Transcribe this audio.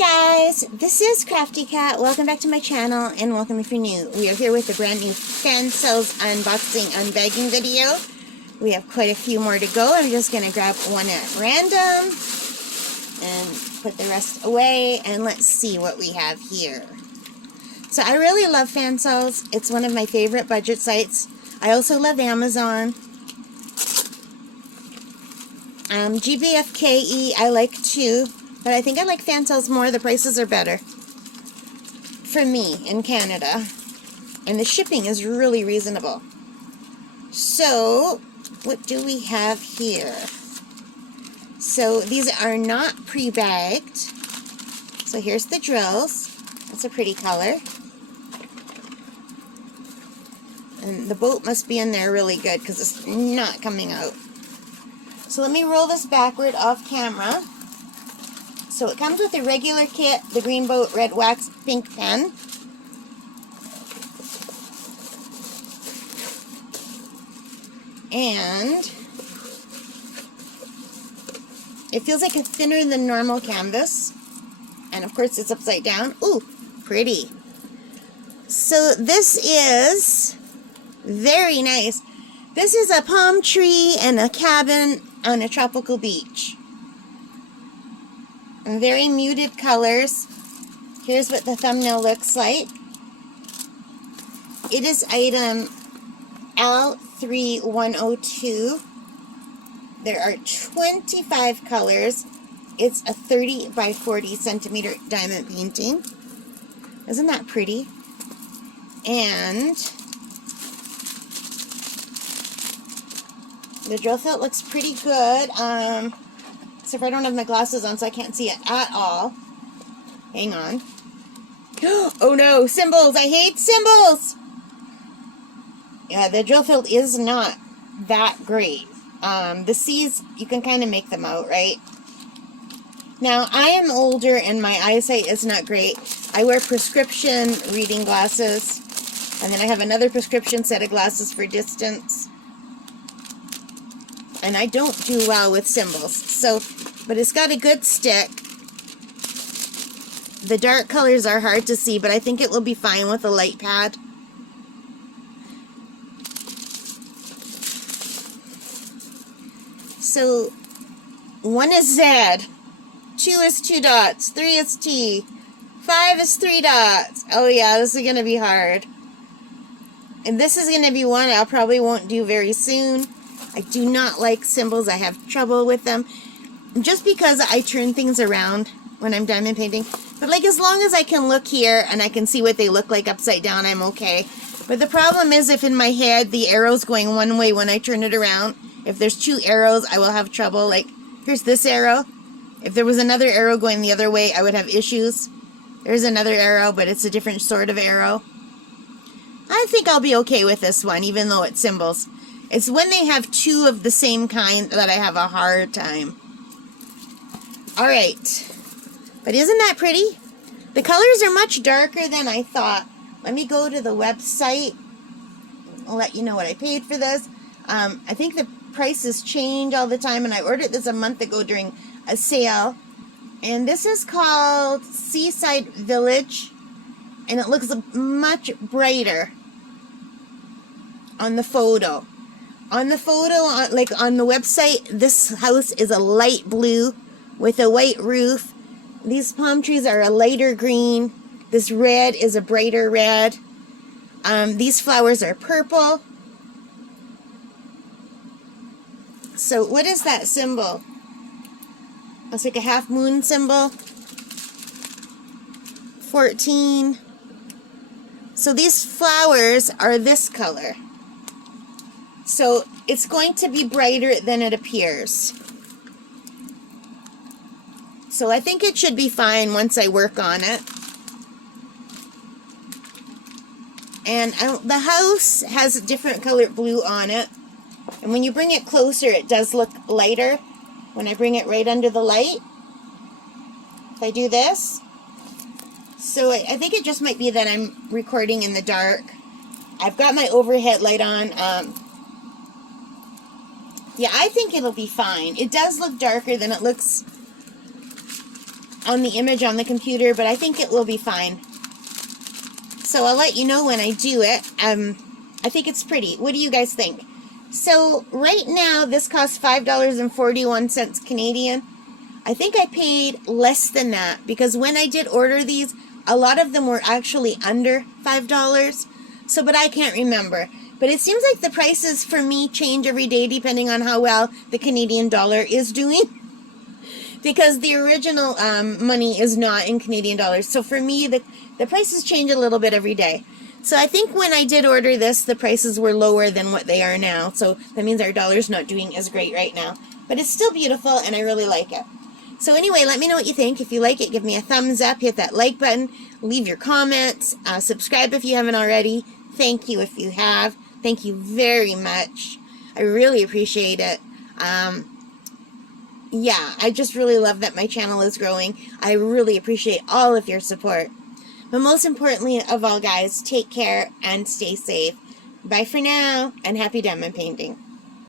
guys, this is Crafty Cat. Welcome back to my channel and welcome if you're new. We are here with a brand new Fansells unboxing unbagging video. We have quite a few more to go. I'm just going to grab one at random and put the rest away, and let's see what we have here. So I really love Fansells. It's one of my favorite budget sites. I also love Amazon. GBFKE I like too, but I think I like Fansells more. The prices are better for me in Canada, and the shipping is really reasonable. So what do we have here? So these are not pre-bagged. So here's the drills. That's a pretty color. And the boat must be in there really good because it's not coming out. So let me roll this backward off camera. So it comes with a regular kit, the green boat, red wax, pink pen. And it feels like it's thinner than normal canvas. And of course it's upside down. Ooh, pretty. So this is very nice. This is a palm tree and a cabin on a tropical beach. And very muted colors. Here's what the thumbnail looks like. It is item L3102. There are 25 colors. It's a 30 by 40 centimeter diamond painting. Isn't that pretty? And the drill fit looks pretty good. Except for I don't have my glasses on, so I can't see it at all. Hang on. Oh no, symbols! I hate symbols! Yeah, the drill field is not that great. The C's, you can kind of make them out, right? Now, I am older and my eyesight is not great. I wear prescription reading glasses. And then I have another prescription set of glasses for distance. And I don't do well with symbols. So, but it's got a good stick. The dark colors are hard to see, but I think it will be fine with a light pad. So, 1 is Z, 2 is 2 dots, 3 is T, 5 is 3 dots. Oh yeah, this is going to be hard. And this is going to be one I probably won't do very soon. I do not like symbols. I have trouble with them. Just because I turn things around when I'm diamond painting. But like as long as I can look here and I can see what they look like upside down, I'm okay. But the problem is if in my head the arrow's going one way when I turn it around, if there's 2 arrows, I will have trouble. Like, here's this arrow. If there was another arrow going the other way, I would have issues. There's another arrow, but it's a different sort of arrow. I think I'll be okay with this one, even though it's symbols. It's when they have 2 of the same kind that I have a hard time. Alright. But isn't that pretty? The colors are much darker than I thought. Let me go to the website. I'll let you know what I paid for this. I think the prices change all the time, and I ordered this a month ago during a sale. And this is called Seaside Village, and it looks much brighter on the photo. On the photo, like on the website, this house is a light blue with a white roof. These palm trees are a lighter green. This red is a brighter red. These flowers are purple. So what is that symbol? It's like a half moon symbol. 14. So these flowers are this color. So it's going to be brighter than it appears. So I think it should be fine once I work on it. And the house has a different colored blue on it. And when you bring it closer, it does look lighter. When I bring it right under the light, if I do this. So I think it just might be that I'm recording in the dark. I've got my overhead light on. Yeah, I think it'll be fine. It does look darker than it looks on the image on the computer, but I think it will be fine. So I'll let you know when I do it. I think it's pretty. What do you guys think? So right now, this costs $5.41 Canadian. I think I paid less than that because when I did order these, a lot of them were actually under $5. So, but I can't remember. But it seems like the prices for me change every day depending on how well the Canadian dollar is doing. Because the original money is not in Canadian dollars. So for me, the prices change a little bit every day. So I think when I did order this, the prices were lower than what they are now. So that means our dollar's not doing as great right now. But it's still beautiful, and I really like it. So anyway, let me know what you think. If you like it, give me a thumbs up, hit that like button, leave your comments, subscribe if you haven't already. Thank you if you have. Thank you very much. I really appreciate it. Yeah, I just really love that my channel is growing. I really appreciate all of your support. But most importantly of all, guys, take care and stay safe. Bye for now, and happy diamond painting.